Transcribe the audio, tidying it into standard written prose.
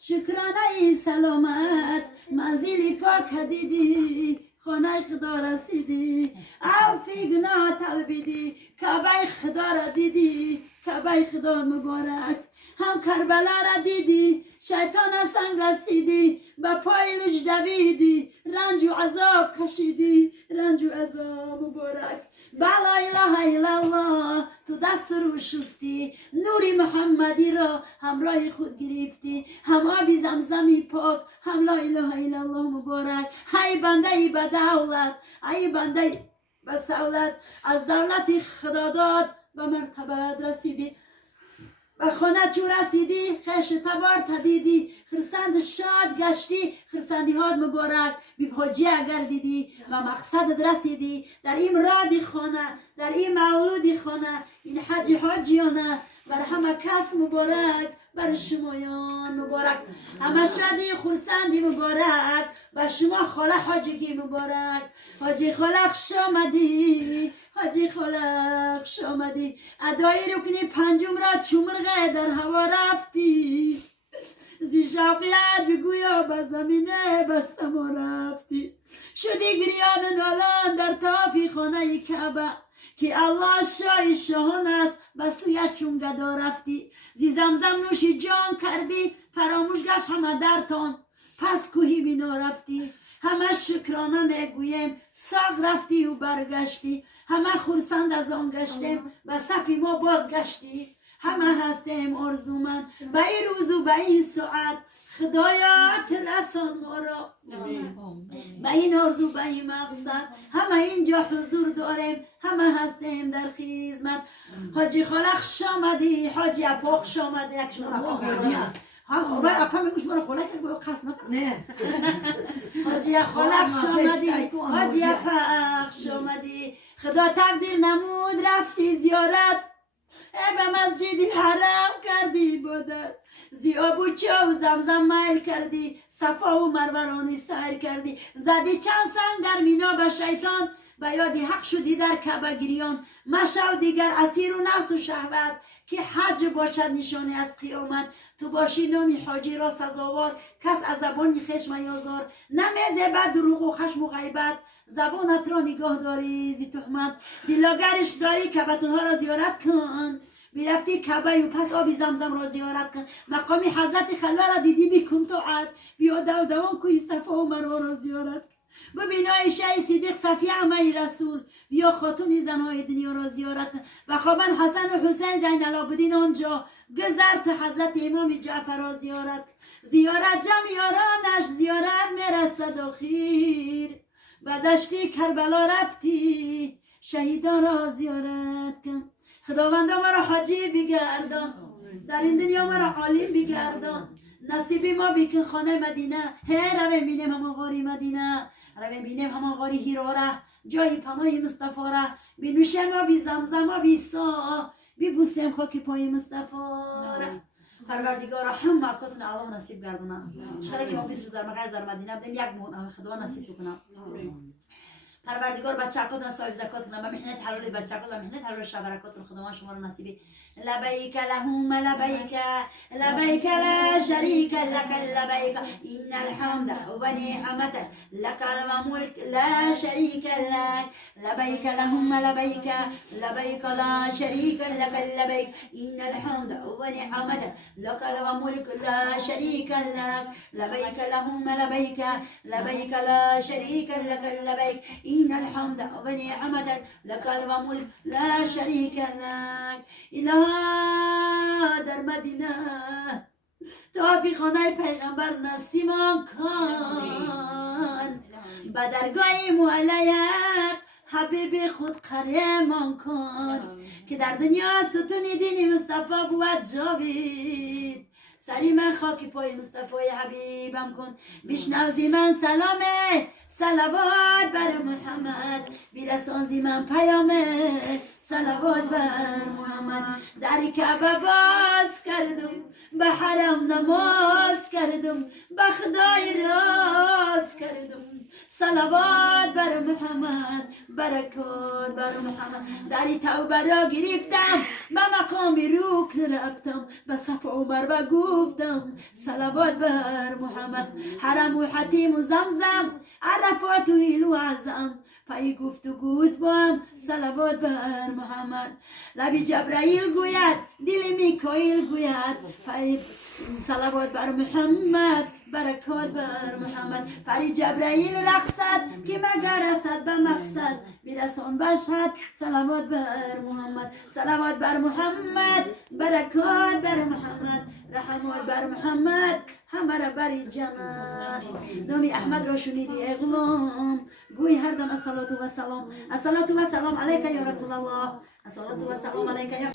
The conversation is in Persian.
شکرانه سلامت منزلی پاک دیدی خانه خدا رسیدی عفی گناه طلبیدی کعبه خدا را دیدی کعبه خدا مبارک هم کربلا را دیدی شیطان سنگ رسیدی به پای لج دویدی رنج و عذاب کشیدی رنج و عذاب مبارک بلا اله الا الله تو دست رو شستی نوری محمدی را همراه خود گرفتی هم آبی زمزمی پاک هم لا اله الا الله مبارک ای بنده ای به دولت ای بنده ای به سولت از دولت خدا داد به مرتبت رسیدی و خانه چو رسیدی خش تبار تدیدی خرسند شاد گشتی خرسندی هاد مبارک بی حاجیه گردیدی و مقصدت رسیدی در این مرادی خانه در این مولودی خانه این حاجیانه بر همه کس مبارک بر شمایان مبارک همه شادی خرسندی مبارک و شما خاله حاجگی مبارک حاجی خاله خوش آمدی حاجی خاله خوش آمدی ادای رکنی پنجم را چومرغه در هوا رفتی زی شوقی گویا به زمینه به سما رفتی شدی گریان نالان در تافی خانه کعبه که الله شای شاهان است به سویش چون گدا رفتی زی زمزم نوشی جان کردی فراموش گشت همه درتان پس کوهی بینا رفتی همه شکرانه میگویم ساق رفتی و برگشتی همه خرسند از آن گشتیم و صفی ما بازگشتی همه هستیم آرزومند به این روز و به این ساعت خدایات رسان ما را به این آرزو به این مقصد همه اینجا حضور داریم همه هستیم در خدمت حاجی خاله خوش آمدی حاجی اپا خوش آمدی یک شما اپا میگوش مرا خاله که باید خشم نکن نه حاجی خاله خوش آمدی حاجی اپا خوش آمدی خدا تقدیر نمود رفتی زیارت به مسجد حرم کردی بودت زیا بوچه و زمزم میل کردی صفا و مرورانی سیر کردی زدی چند سنگ در مینا به شیطان و یادی حق شدی در کعبه گریان مشو دیگر اسیر و نفس و شهوت که حج باشد نشانی از قیامت تو باشی نامی حاجی را سزاوار کس از زبانی خشم یازار نمیزه بد دروغ و خشم و غیبت زبانت را نگاه داری زی تهمت دلاگرش داری کعبتونها را زیارت کن بیرفتی کعبه و پس آبی زمزم را زیارت کن مقامی حضرت خلا را دیدی بیکن طاعت بیا دو دوان کوی صفا و مروه را زیارت کن ببین عایشه صدیق صفیه عمه رسول بیا خاتون زنهای دنیا را زیارت کن و خوابن حسن و حسین زین العابدین آنجا گذرت حضرت امام جعفر را زیارت کن زیارت جمیارانش زیارت میرسد آخیر و دشتی کربلا رفتی شهیدان را زیارت کن خداوندا مرا حاجی بگردان در این دنیا مرا عالم بگردان نصیبی ما بیکن خانه مدینه رویم بینیم همان غاری مدینه رویم بینیم همان غاری هیراره جای پناه مصطفی را بینوشیم ما بی زمزم بی سا بی بوسیم خاک پای مصطفی را پروردگارا هم مکاتون الله نصیب گردونم چقدر که ما 20 روز در مقر در مدینه بدیم یک مون خدا نصیب تو کنم پروردگار بچه‌کات صاحب زکات کنم و محنت حلال بچه‌کات و محنت حلال شبرکات خداوند شما رو نصیبی لبیک لهم لبیک لبیک لا شریک لك لبیک ان الحمد والنعمت لك والملك لا شریک لك لبیک لهم لبیک لبیک لا شریک لك لبیک ان الحمد والنعمت لك والملك لا شریک لك لبیک لهم لبیک لبیک لا شریک لك لبیک إن الحمد ونعمة لك الملك لا شريك لك إله در مدینه توفی خانه پیغمبر نصیمان کن به درگاه معلیق حبیب خود قریمان کن که در دنیا ستون دین مصطفی بود جاوید سری من خاکی پای مصطفی حبیبم کن بشنو زی من سلامه صلوات بر محمد بیرسان زی من پیامه صلوات بر محمد در کعبه باز کردم به حرم نماز کردم به خدای راز کردم صلوات بر محمد برکات بر محمد دری توبه را گرفتم به مقام رکن رفتم به صف عمر و گفتم صلوات بر محمد حرم و حتیم و زمزم عرفات و ایلو عزم پای گفت و گوز بام صلوات بر محمد لبی جبرائیل گوید دل میکائیل گوید پای صلوات بر محمد برکات بر محمد پای جبرائیل رقصد که مگر رسد به مقصد میرسان بشهد صلوات بر محمد صلوات بر محمد برکات بر محمد رحمات بر محمد همه را بر جمع نامی احمد را شنیدی ای غلام گوی هر دم الصلاة و سلام علیک یا رسول الله الصلاة و سلام علیک یا